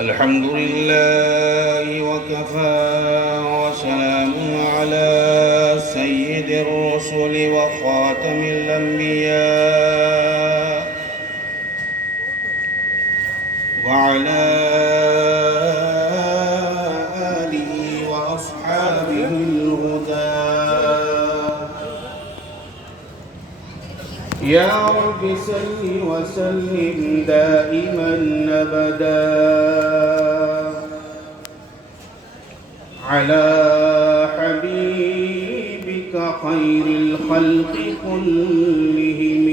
الحمد لله وكفى وسلام على سيد الرسل وخاتم الأنبياء وعلى آله وأصحابه الهدى. يا رب صل وسلم دائما أبدا على حبيبك خير الخلق كلهم.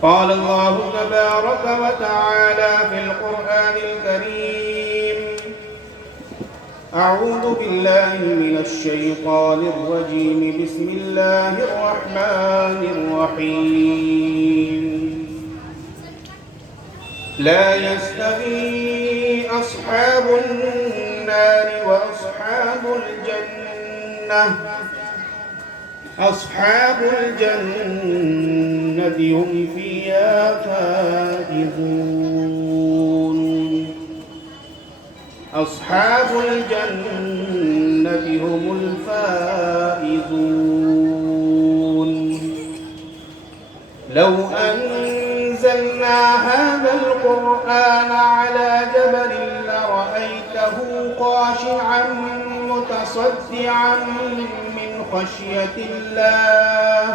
قال الله تبارك وتعالى في القرآن الكريم: أعوذ بالله من الشيطان الرجيم. بسم الله الرحمن الرحيم. لا يستوي أصحاب النار وأصحاب الجنة. أصحاب الجنة هم فيها فائزون. أصحاب الجنة هم الفائزون. لو أنزلنا هذا القرآن على جبل لرأيته خاشعا متصدعا من خشية الله.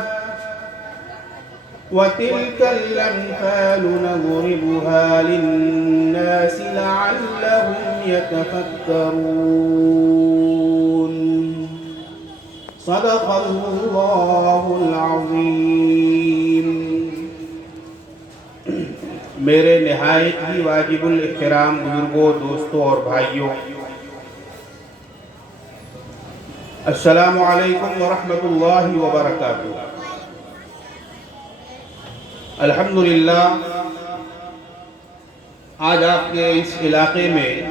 وتلك الأمثال نضربها للناس لعلهم يتفكرون. صدق الله العظيم. میرے نہایت ہی واجب الاحترام بزرگوں، دوستوں اور بھائیوں، السلام علیکم ورحمۃ اللہ وبرکاتہ۔ الحمدللہ آج آپ کے اس علاقے میں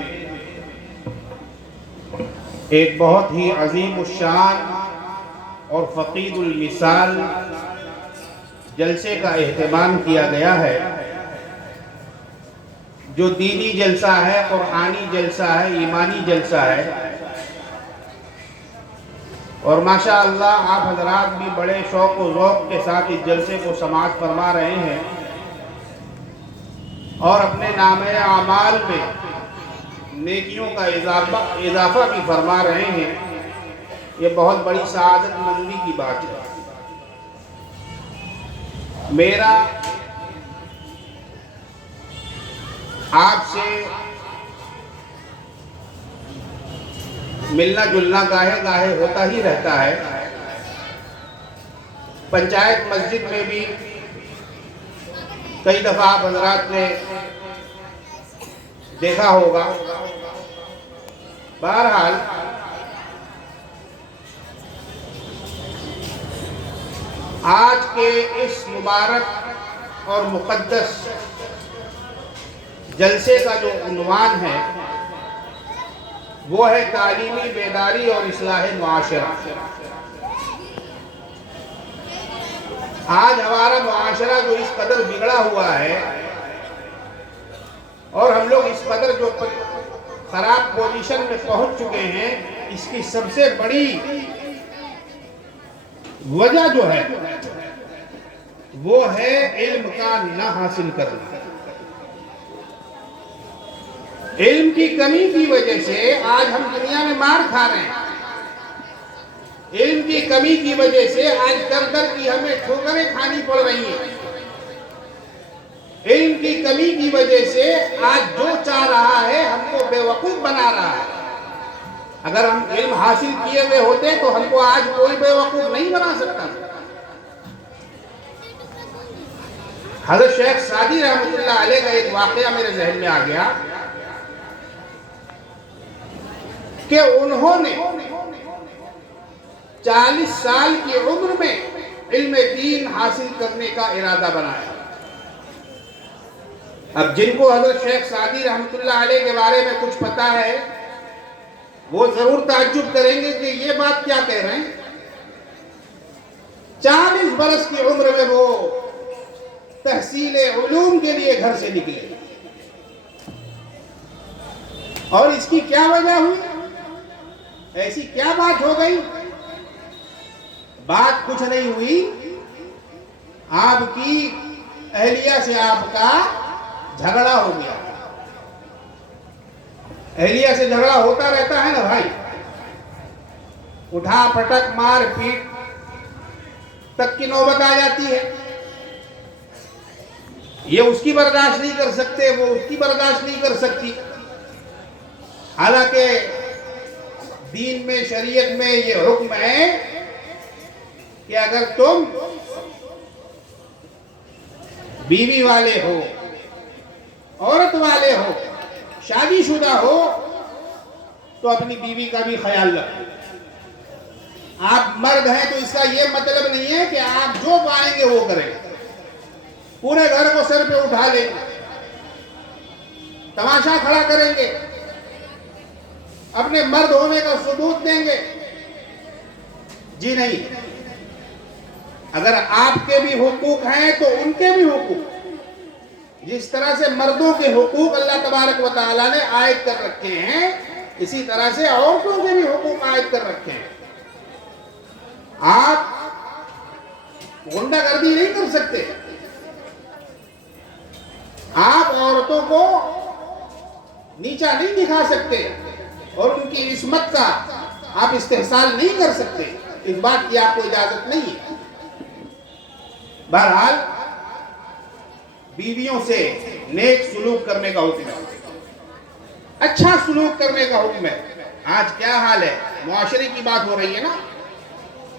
ایک بہت ہی عظیم الشان اور فقید المثال جلسے کا اہتمام کیا گیا ہے، جو دینی جلسہ ہے، قرآنی جلسہ ہے، ایمانی جلسہ ہے، اور ماشاءاللہ آپ حضرات بھی بڑے شوق و ذوق کے ساتھ اس جلسے کو سماعت فرما رہے ہیں اور اپنے نامۂ اعمال میں نیکیوں کا اضافہ بھی فرما رہے ہیں۔ یہ بہت بڑی سعادت مندی کی بات ہے۔ میرا آپ سے ملنا جلنا گاہے گاہے ہوتا ہی رہتا ہے۔ پنچایت مسجد میں بھی کئی دفعہ آپ حضرات نے دیکھا ہوگا۔ بہرحال آج کے اس مبارک اور مقدس جلسے کا جو عنوان ہے وہ ہے تعلیمی بیداری اور اصلاح معاشرہ۔ آج ہمارا معاشرہ جو اس قدر بگڑا ہوا ہے اور ہم لوگ اس قدر جو خراب پوزیشن میں پہنچ چکے ہیں، اس کی سب سے بڑی وجہ جو ہے وہ ہے علم کا نہ حاصل کرنا۔ علم کی کمی کی وجہ سے آج ہم دنیا میں مار کھا رہے ہیں۔ علم کی کمی کی وجہ سے آج در در کی ہمیں ٹھوکریں کھانی پڑ رہی ہیں۔ علم کی کمی کی وجہ سے آج جو چاہ رہا ہے ہم کو بے وقوف بنا رہا ہے۔ اگر ہم علم حاصل کیے ہوئے ہوتے تو ہم کو آج کوئی بے وقوف نہیں بنا سکتا۔ حضرت شیخ سعدی رحمۃ اللہ علیہ کا ایک واقعہ میرے ذہن میں آ گیا کہ انہوں نے 40 سال کی عمر میں علم دین حاصل کرنے کا ارادہ بنایا۔ اب جن کو حضرت شیخ سعدی رحمۃ اللہ علیہ کے بارے میں کچھ پتا ہے وہ ضرور تعجب کریں گے کہ یہ بات کیا کہہ رہے ہیں۔ 40 برس کی عمر میں وہ تحصیل علوم کے لیے گھر سے نکلے، اور اس کی کیا وجہ ہوئی؟ ایسی کیا بات ہو گئی؟ بات کچھ نہیں ہوئی، آپ کی اہلیہ سے آپ کا جھگڑا ہو گیا۔ اہلیہ سے جھگڑا ہوتا رہتا ہے نا بھائی، اٹھا پٹک مار پیٹ تک کی نوبت آ جاتی ہے۔ یہ اس کی برداشت نہیں کر سکتے، وہ اس کی برداشت نہیں کر سکتی۔ حالانکہ دین میں، شریعت میں یہ حکم ہے کہ اگر تم بیوی والے ہو، عورت والے ہو، شادی شدہ ہو، تو اپنی بیوی کا بھی خیال رکھو۔ آپ مرد ہیں تو اس کا یہ مطلب نہیں ہے کہ آپ جو پائیں گے وہ کریں، پورے گھر کو سر پہ اٹھا لیں گے، تماشا کھڑا کریں گے، اپنے مرد ہونے کا ثبوت دیں گے۔ جی نہیں، اگر آپ کے بھی حقوق ہیں تو ان کے بھی حقوق، جس طرح سے مردوں کے حقوق اللہ تبارک و تعالیٰ نے عائد کر رکھے ہیں، اسی طرح سے عورتوں کے بھی حقوق عائد کر رکھے ہیں۔ آپ غنڈہ گردی نہیں کر سکتے، آپ عورتوں کو نیچا نہیں دکھا سکتے، اور ان کی عصمت کا آپ استحصال نہیں کر سکتے، اس بات کی آپ کو اجازت نہیں ہے۔ بہرحال بیویوں سے نیک سلوک کرنے کا حکم ہے، اچھا سلوک کرنے کا حکم ہے۔ آج کیا حال ہے، معاشرے کی بات ہو رہی ہے نا،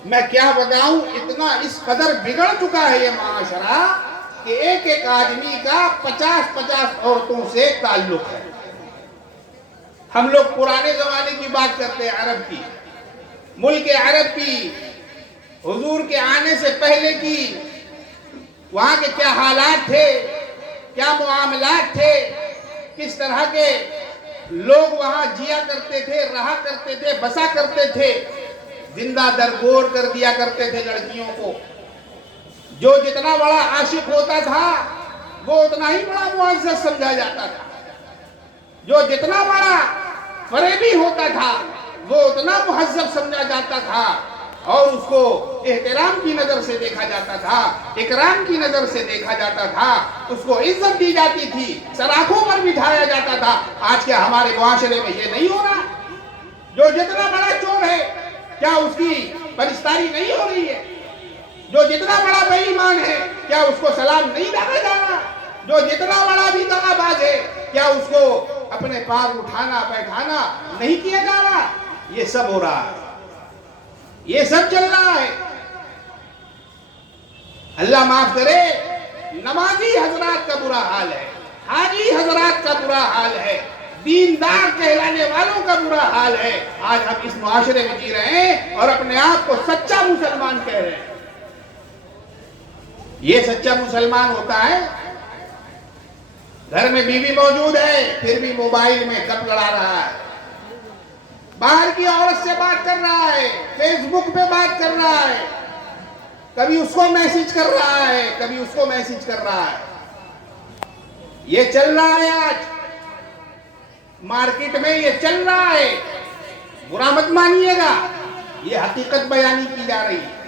میں کیا بتاؤں، اتنا اس قدر بگڑ چکا ہے یہ معاشرہ کہ ایک ایک آدمی کا 50 عورتوں سے تعلق ہے۔ ہم لوگ پرانے زمانے کی بات کرتے ہیں، عرب کی، ملک عرب کی، حضور کے آنے سے پہلے کی، وہاں کے کیا حالات تھے، کیا معاملات تھے، کس طرح کے لوگ وہاں جیا کرتے تھے، رہا کرتے تھے، بسا کرتے تھے، زندہ درگور کر دیا کرتے تھے لڑکیوں کو۔ جو جتنا بڑا عاشق ہوتا تھا وہ اتنا ہی بڑا معزز سمجھا جاتا تھا، جو جتنا بڑا فریبی ہوتا تھا وہ اتنا مہذب سمجھا جاتا تھا، اور اس کو احترام کی نظر سے دیکھا جاتا تھا، اکرام کی نظر سے دیکھا جاتا تھا، اس کو عزت دی جاتی تھی، سراخوں پر بٹھایا جاتا تھا۔ آج کیا ہمارے معاشرے میں یہ نہیں ہو رہا؟ جو جتنا بڑا چور ہے کیا اس کی پرستاری نہیں ہو رہی ہے؟ جو جتنا بڑا بے ایمان ہے کیا اس کو سلام نہیں ڈالا جا رہا؟ جو جتنا بڑا بھی دغا باز ہے کیا اس کو اپنے پار اٹھانا بیٹھانا نہیں کیا جا رہا؟ یہ سب ہو رہا ہے، یہ سب چل رہا ہے۔ اللہ معاف کرے، نمازی حضرات کا برا حال ہے، حاجی حضرات کا برا حال ہے، دیندار کہلانے والوں کا برا حال ہے۔ آج ہم اس معاشرے میں جی رہے ہیں اور اپنے آپ کو سچا مسلمان کہہ رہے ہیں۔ یہ سچا مسلمان ہوتا ہے؟ گھر میں بیوی موجود ہے پھر بھی موبائل میں گپ لڑا رہا ہے، باہر کی عورت سے بات کر رہا ہے، فیس بک پہ بات کر رہا ہے، کبھی اس کو میسج کر رہا ہے، کبھی اس کو میسج کر رہا ہے۔ یہ چل رہا ہے، آج مارکیٹ میں یہ چل رہا ہے، برا مت مانیے گا، یہ حقیقت بیانی کی جا رہی ہے۔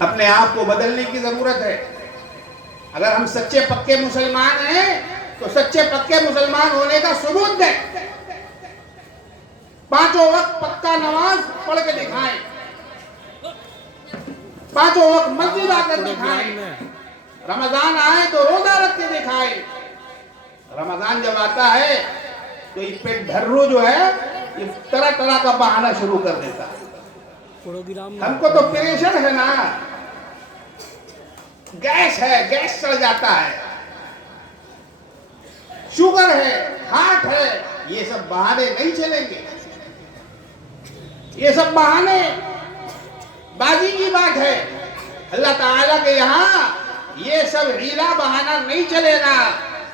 اپنے آپ کو بدلنے کی ضرورت ہے۔ اگر ہم سچے پکے مسلمان ہیں تو سچے پکے مسلمان ہونے کا ثبوت دیں، 5 وقت پکا نماز پڑھ کے دکھائیں، 5 وقت مسجد آ کر دکھائیں، رمضان آئے تو روزہ رکھ کے دکھائیں۔ رمضان جب آتا ہے تو یہ پیٹ دھرو جو ہے یہ طرح طرح کا بہانہ شروع کر دیتا ہے۔ ہم کو تو پریشر ہے نا، گیس ہے، گیس چڑھ جاتا ہے، شوگر ہے، ہارٹ ہے، یہ سب بہانے نہیں چلیں گے، یہ سب بہانے بازی کی بات ہے۔ اللہ تعالیٰ کے یہاں یہ سب ہیلا بہانہ نہیں چلے گا۔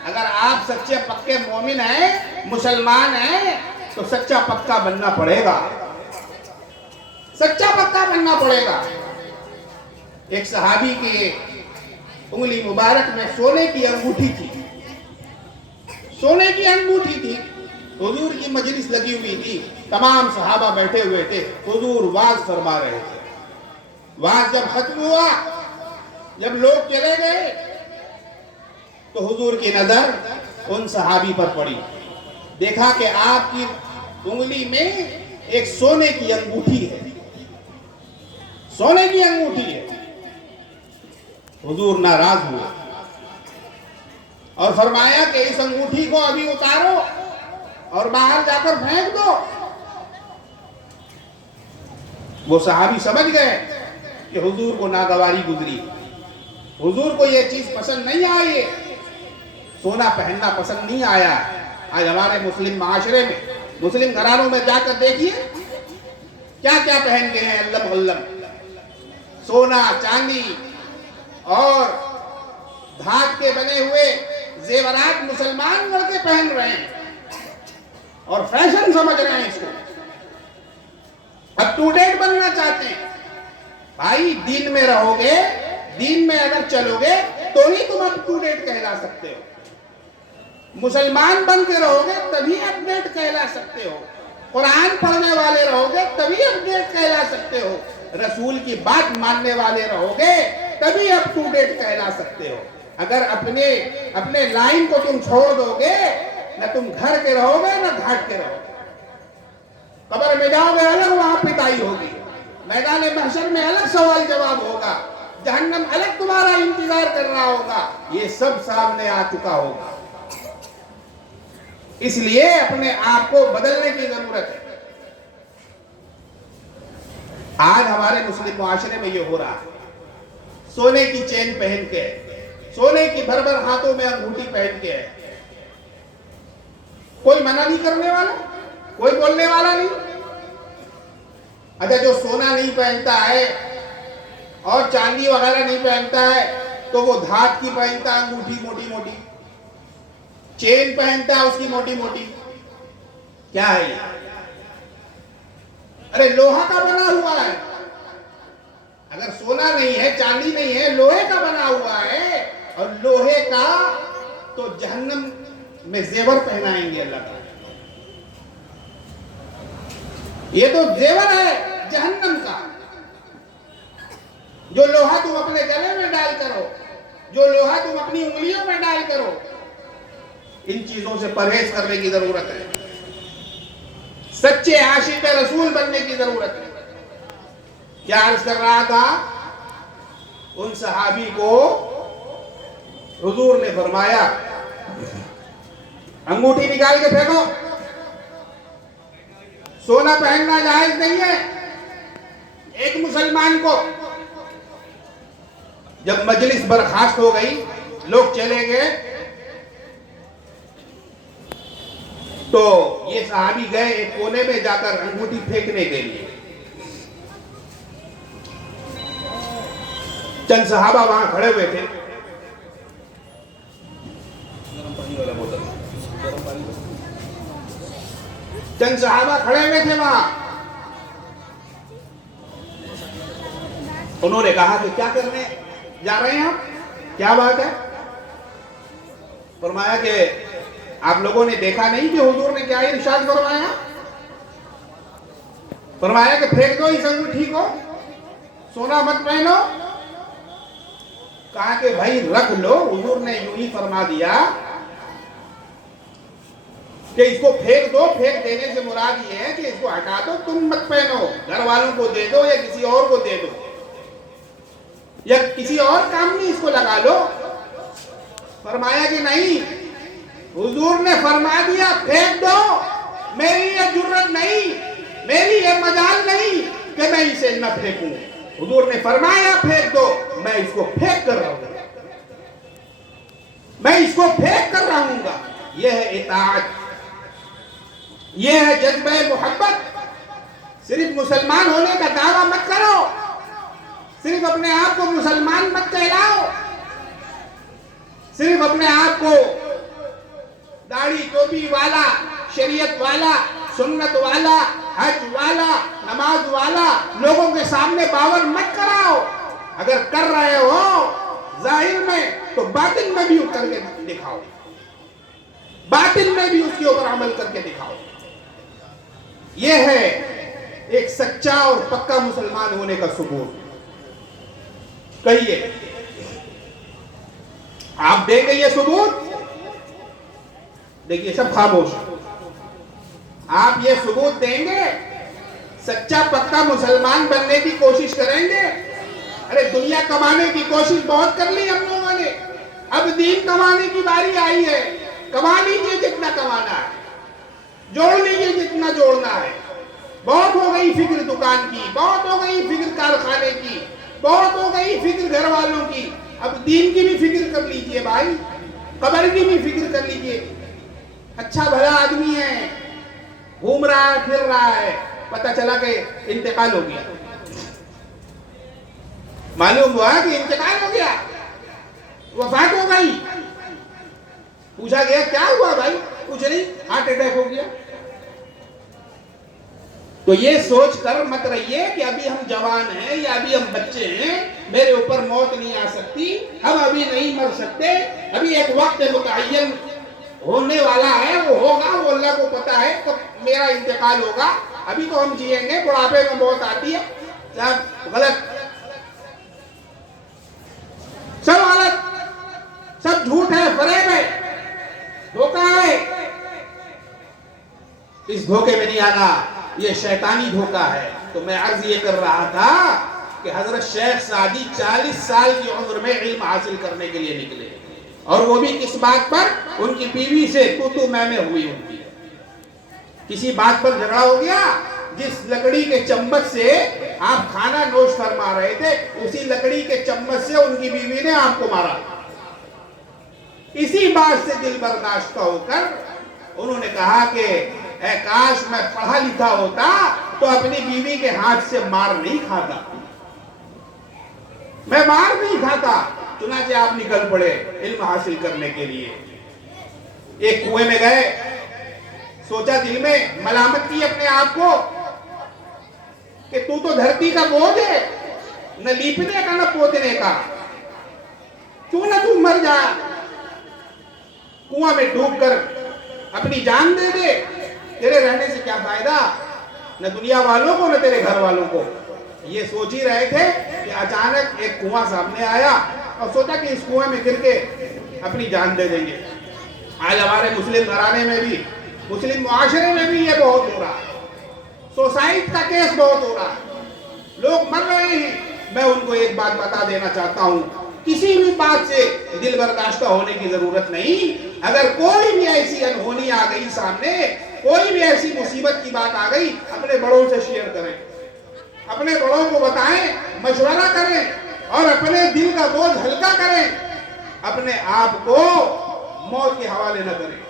اگر آپ سچے پکے مومن ہیں، مسلمان ہیں، تو سچا پکا بننا پڑے گا، سچا پکا بننا پڑے گا۔ ایک صحابی کی انگلی مبارک میں سونے کی انگوٹھی تھی، سونے کی انگوٹھی تھی. حضور کی مجلس لگی ہوئی تھی، تمام صحابہ بیٹھے ہوئے تھے، حضور واز فرما رہے تھے. واز جب ختم ہوا، جب لوگ چلے گئے تو حضور کی نظر ان صحابی پر پڑی. دیکھا کہ آپ کی انگلی میں ایک سونے کی انگوٹھی ہے، سونے کی انگوٹھی ہے. حضور ناراض ہوئے اور فرمایا کہ اس انگوٹھی کو ابھی اتارو اور باہر جا کر پھینک دو. وہ صحابی سمجھ گئے کہ حضور کو ناگواری گزری، حضور کو یہ چیز پسند نہیں آئی، سونا پہننا پسند نہیں آیا. آج ہمارے مسلم معاشرے میں، مسلم گھرانوں میں جا کر دیکھیے کیا کیا پہن گئے ہیں، علم غلم، سونا چاندی اور دھات کے بنے ہوئے زیورات مسلمان لڑکے پہن رہے ہیں اور فیشن سمجھ رہے ہیں اس کو، اپ ٹو ڈیٹ بننا چاہتے ہیں. بھائی دین میں رہو گے، دین میں اگر چلو گے تو ہی تم اپ ٹو ڈیٹ کہلا سکتے ہو. مسلمان بن کے رہو گے تبھی اپ ڈیٹ کہلا سکتے ہو. قرآن پڑھنے والے رہو گے تبھی اپ ڈیٹ کہلا سکتے ہو. رسول کی بات ماننے والے رہو گے تبھی اپ ٹو ڈیٹ کہلا سکتے ہو. اگر اپنے لائن کو تم چھوڑ دو گے، نہ تم گھر کے رہو گے نہ گھاٹ کے رہو گے. قبر میں جاؤ گے الگ وہاں پٹائی ہوگی، میدان محشر میں الگ سوال جواب ہوگا، جہنم الگ تمہارا انتظار کر رہا ہوگا. یہ سب سامنے آ چکا ہوگا. اس لیے اپنے آپ کو بدلنے کی ضرورت ہے. آج ہمارے مسلم معاشرے میں یہ ہو رہا ہے. سونے کی چین پہن کے، سونے کی بھر بھر ہاتھوں میں انگوٹھی پہن کے، کوئی منع نہیں کرنے والا، کوئی بولنے والا نہیں. اچھا جو سونا نہیں پہنتا ہے اور چاندی وغیرہ نہیں پہنتا ہے تو وہ دھات کی پہنتا ہے، انگوٹھی موٹی موٹی، چین پہنتا ہے اس کی موٹی موٹی. کیا ہے یہ؟ ارے لوہا کا بنا ہوا ہے. اگر سونا نہیں ہے، چاندی نہیں ہے، لوہے کا بنا ہوا ہے، اور لوہے کا تو جہنم میں زیور پہنائیں گے اللہ تعالیٰ. یہ تو زیور ہے جہنم کا. جو لوہا تم اپنے گلے میں ڈال کرو، جو لوہا تم اپنی انگلیوں میں ڈال کرو، ان چیزوں سے پرہیز کرنے کی ضرورت ہے. سچے عاشق رسول بننے کی ضرورت ہے. کیا عرض کر رہا تھا؟ ان صحابی کو حضور نے فرمایا انگوٹھی نکال کے پھینکو. سونا پہننا جائز نہیں ہے. ایک مسلمان کو جب مجلس برخاست ہو گئی، لوگ چلے گئے، تو یہ صحابی گئے ایک کونے میں جا کر انگوٹھی پھینکنے کے لیے. چند صحابہ وہاں کھڑے ہوئے تھے. چند صحابہ کھڑے ہوئے تھے وہاں. انہوں نے کہا کہ کیا کرنے جا رہے ہیں آپ، کیا بات ہے؟ فرمایا کہ آپ لوگوں نے دیکھا نہیں کہ حضور نے کیا ارشاد فرمایا؟ فرمایا کہ پھینک دو اس انگوٹھی کو، سونا مت پہنو. کہا کہ بھائی رکھ لو، حضور نے یوں ہی فرما دیا کہ اس کو پھینک دو. پھینک دینے سے مراد یہ ہے کہ اس کو ہٹا دو، تم مت پہنو، گھر والوں کو دے دو یا کسی اور کو دے دو، یا کسی اور کام میں اس کو لگا لو. فرمایا کہ نہیں، حضور نے فرما دیا پھینک دو. میری یہ جرت نہیں، میری یہ مجال نہیں کہ میں اسے نہ پھینکوں. حضور نے فرمایا پھینک دو، میں اس کو پھینک کر رہوں گا، میں اس کو پھینک کر رہوں گا. یہ ہے اطاعت، یہ ہے جذبہ محبت. صرف مسلمان ہونے کا دعویٰ مت کرو، صرف اپنے آپ کو مسلمان مت کہلاؤ، صرف اپنے آپ کو داڑھی ٹوپی والا، شریعت والا، سنت والا، حج والا، نماز والا لوگوں کے سامنے باور مت کراؤ. اگر کر رہے ہو ظاہر میں تو باطن میں بھی اتر کے دکھاؤ، باطن میں بھی اس کے اوپر عمل کر کے دکھاؤ۔ یہ ہے ایک سچا اور پکا مسلمان ہونے کا ثبوت۔ کہیے آپ دیں گے یہ ثبوت؟ دیکھیے سب خاموش، آپ یہ ثبوت دیں گے؟ سچا پکا مسلمان بننے کی کوشش کریں گے؟ ارے دنیا کمانے کی کوشش بہت کر لی ہم لوگوں نے، اب دین کمانے کی باری آئی ہے۔ کما لیجیے جتنا کمانا ہے، جوڑ لیجیے جتنا جوڑنا ہے۔ بہت ہو گئی فکر دکان کی، بہت ہو گئی فکر کارخانے کی، بہت ہو گئی فکر گھر والوں کی، اب دین کی بھی فکر کر لیجیے بھائی، قبر کی بھی فکر کر لیجیے۔ اچھا بھلا آدمی ہے، گھوم رہا ہے پھر رہا ہے، پتہ چلا کہ انتقال ہو گیا، معلوم ہوا کہ انتقال ہو گیا، وفات ہو گئی۔ پوچھا گیا کیا ہوا بھائی؟ کچھ نہیں، ہارٹ اٹیک ہو گیا۔ تو یہ سوچ کر مت رہیے کہ ابھی ہم جوان ہیں یا ابھی ہم بچے ہیں، میرے اوپر موت نہیں آ سکتی، ہم ابھی نہیں مر سکتے، ابھی ایک وقت متعین ہونے والا ہے، وہ ہوگا، وہ اللہ کو پتا ہے کب میرا انتقال ہوگا، ابھی تو ہم جیئیں گے، بڑھاپے میں موت آتی ہے۔ سب غلط، سب غلط، سب جھوٹ ہے، فریب ہے، دھوکہ ہے۔ اس دھوکے میں نہیں آنا، یہ شیطانی دھوکہ ہے۔ تو میں عرض یہ کر رہا تھا کہ حضرت شیخ سعدی 40 سال کی عمر میں علم حاصل کرنے کے لیے نکلے، اور وہ بھی کس بات پر؟ ان کی بیوی سے تو میں ہوئی ان کی۔ کسی بات پر جھگڑا ہو گیا، جس لکڑی کے چمچ سے آپ کھانا نوش فرما رہے تھے، اسی لکڑی کے چمچ سے ان کی بیوی نے آپ کو مارا۔ اسی بات سے دل برداشتہ ہو کر انہوں نے کہا کہ اے کاش میں پڑھا لکھا ہوتا تو اپنی بیوی کے ہاتھ سے مار نہیں کھاتا، میں مار نہیں کھاتا۔ چنانچہ آپ نکل پڑے علم حاصل کرنے کے لیے۔ ایک کنویں میں گئے، سوچا دل میں، ملامت کی اپنے آپ کو کہ تو دھرتی کا بوجھ ہے، نہ لیپنے کا نہ پوتنے کا، کیوں نہ تو مر جا، کنواں میں ڈوب کر اپنی جان دے دے، تیرے رہنے سے کیا فائدہ، نہ دنیا والوں کو نہ تیرے گھر والوں کو۔ یہ سوچ ہی رہے تھے کہ اچانک ایک کنواں سامنے آیا اور سوچا کہ اس کنویں میں گر کے اپنی جان دے دیں گے۔ آج ہمارے مسلم گھرانے میں بھی، مسلم معاشرے میں بھی یہ بہت ہو رہا ہے، سوسائٹ کا کیس بہت ہو رہا ہے، لوگ مر رہے ہیں۔ میں ان کو ایک بات بتا دینا چاہتا ہوں، کسی بھی بات سے دل برداشتہ ہونے کی ضرورت نہیں۔ اگر کوئی بھی ایسی انہونی آ گئی سامنے، کوئی بھی ایسی مصیبت کی بات آ گئی، اپنے بڑوں سے شیئر کریں، اپنے بڑوں کو بتائیں، مشورہ کریں، اور اپنے دل کا بوجھ ہلکا کریں، اپنے آپ کو موت کے حوالے نہ کریں۔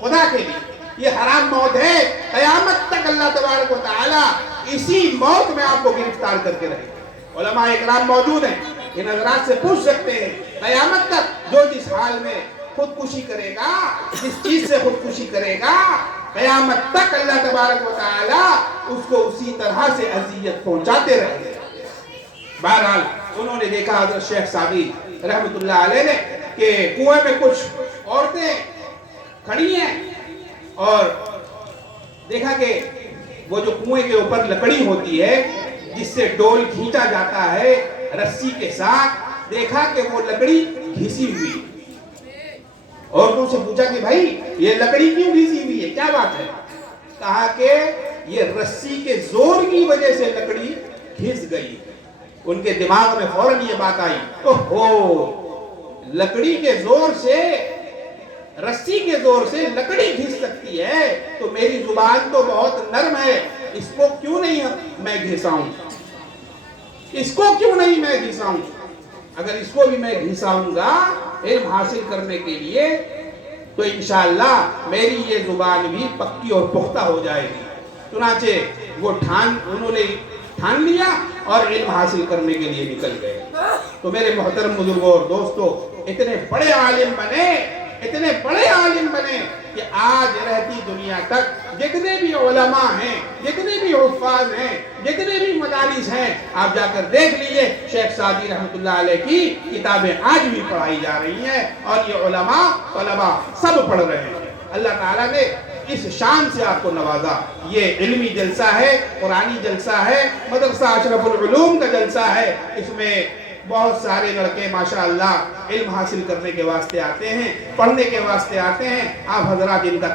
خدا کے لیے یہ حرام موت ہے، قیامت تک اللہ تبارک و تعالی اسی موت میں آپ کو گرفتار کر کے رہے گا۔ علماء اکرام موجود ہیں، ان حضرات سے پوچھ سکتے ہیں، قیامت تک جو جس حال میں خودکشی کرے گا، جس چیز سے خودکشی کرے گا، قیامت تک اللہ تبارک و تعالی اس کو اسی طرح سے اذیت پہنچاتے رہیں گے۔ بہرحال انہوں نے دیکھا حضرت شیخ سعدی رحمت اللہ علیہ نے کہ کنویں میں کچھ عورتیں کھڑی ہیں، اور دیکھا کہ وہ جو کنویں کے اوپر لکڑی ہوتی ہے جس سے ڈول کھینچا جاتا ہے رسی کے ساتھ، دیکھا کہ وہ لکڑی گھسی ہوئی۔ عورتوں سے پوچھا کہ بھائی یہ لکڑی کیوں گھسی ہوئی ہے، کیا بات ہے؟ کہا کہ یہ رسی کے زور کی وجہ سے لکڑی گھس گئی۔ ان کے دماغ میں فوراً یہ بات آئی، اوہو، لکڑی کے زور سے، رسی کے زور سے لکڑی گھس سکتی ہے، تو میری زبان تو بہت نرم ہے، اس کو کیوں نہیں میں گھساؤں، اس کو کیوں نہیں میں گھساؤں؟ اگر اس کو بھی میں گھساؤں گا علم حاصل کرنے کے لیے، تو انشاءاللہ میری یہ زبان بھی پکی اور پختہ ہو جائے گی۔ چنانچہ وہ انہوں نے ٹھان لیا اور علم حاصل کرنے کے لیے نکل گئے۔ تو میرے محترم بزرگوں اور دوستو، اتنے بڑے عالم بنے، اتنے بڑے عالم بنے کہ آج رہتی دنیا تک جتنے بھی علماء ہیں، جتنے بھی حفاظ ہیں، جتنے بھی مدارس ہیں، آپ جا کر دیکھ لیجئے شیخ سعدی رحمۃ اللہ علیہ کی کتابیں آج بھی پڑھائی جا رہی ہیں، اور یہ علماء طلباء سب پڑھ رہے ہیں۔ اللہ تعالیٰ نے اس شان سے آپ کو نوازا۔ یہ علمی جلسہ ہے، قرآنی جلسہ ہے، مدرسہ اشرف العلوم کا جلسہ ہے۔ اس میں بہت سارے لڑکے ماشاءاللہ علم حاصل کرنے کے واسطے آتے ہیں، پڑھنے کے واسطے آتے ہیں۔ آپ حضرات ان کا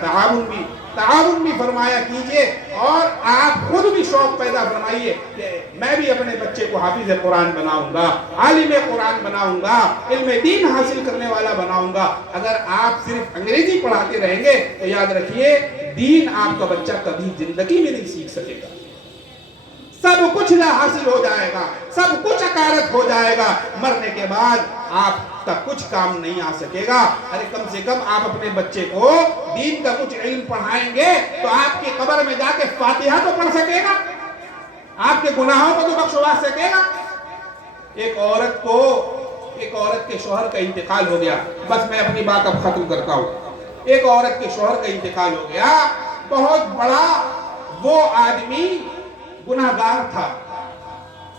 تعاون بھی فرمایا کیجئے، اور آپ خود بھی شوق پیدا فرمائیے کہ میں بھی اپنے بچے کو حافظ قرآن بناؤں گا، عالم قرآن بناؤں گا، علم دین حاصل کرنے والا بناؤں گا۔ اگر آپ صرف انگریزی پڑھاتے رہیں گے تو یاد رکھیے دین آپ کا بچہ کبھی زندگی میں نہیں سیکھ سکے گا۔ سب کچھ نہ حاصل ہو جائے گا، سب کچھ عقارت ہو جائے گا، مرنے کے بعد آپ کا کچھ کام نہیں آ سکے گا۔ ارے کم سے کم آپ اپنے بچے کو دین کا کچھ علم پڑھائیں گے تو آپ کی قبر میں جا کے فاتحہ تو پڑھ سکے گا، آپ کے گناہوں کو تو بخشوا سکے گا۔ ایک عورت کے شوہر کا انتقال ہو گیا، بس میں اپنی بات اب ختم کرتا ہوں۔ ایک عورت کے شوہر کا انتقال ہو گیا، بہت بڑا وہ آدمی گناہگار تھا۔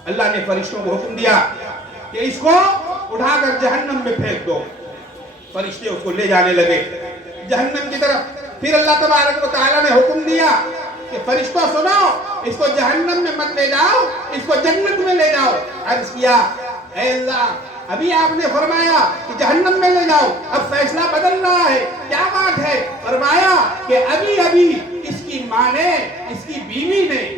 اللہ نے فرشتوں کو حکم دیا کہ اس کو اٹھا کر جہنم میں پھینک دو۔ فرشتے اس کو لے جانے لگے جہنم کی طرف۔ پھر اللہ تبارک و تعالیٰ نے حکم دیا کہ فرشتوں سنو، اس کو جہنم میں مت لے جاؤ، اس کو جنت میں لے جاؤ۔ عرض کیا اے اللہ، ابھی آپ نے فرمایا کہ جہنم میں لے جاؤ، اب فیصلہ بدل رہا ہے، کیا بات ہے؟ فرمایا کہ ابھی اس کی ماں نے، اس کی بیوی نے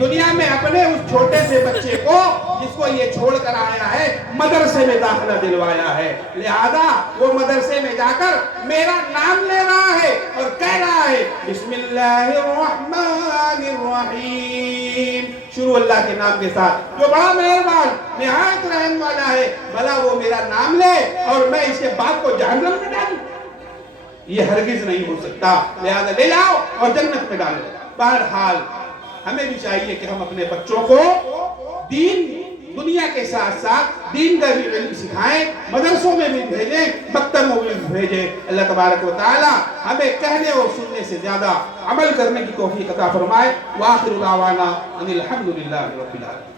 دنیا میں اپنے اس چھوٹے سے بچے کو جس کو یہ چھوڑ کر آیا ہے مدرسے میں داخلہ دلوایا ہے، لہذا وہ مدرسے میں جا کر میرا نام لے رہا ہے اور کہہ رہا ہے بسم اللہ الرحمن الرحیم، شروع اللہ کے نام کے ساتھ جو بڑا مہربان نہایت رحم والا ہے، بھلا وہ میرا نام لے اور میں اس کے باپ کو جہنم میں ڈالوں؟ یہ ہرگز نہیں ہو سکتا، لہذا لے جاؤ اور جنت میں ڈالو۔ بہرحال ہمیں بھی چاہیے کہ ہم اپنے بچوں کو دین دنیا کے ساتھ ساتھ دین کا بھی علم سکھائیں، مدرسوں میں بھی بھیجیں، مکتبوں میں بھی بھیجیں۔ اللہ تبارک و تعالی ہمیں کہنے اور سننے سے زیادہ عمل کرنے کی توفیق عطا فرمائے۔ وآخر دعوانا ان الحمد للہ رب العالمین۔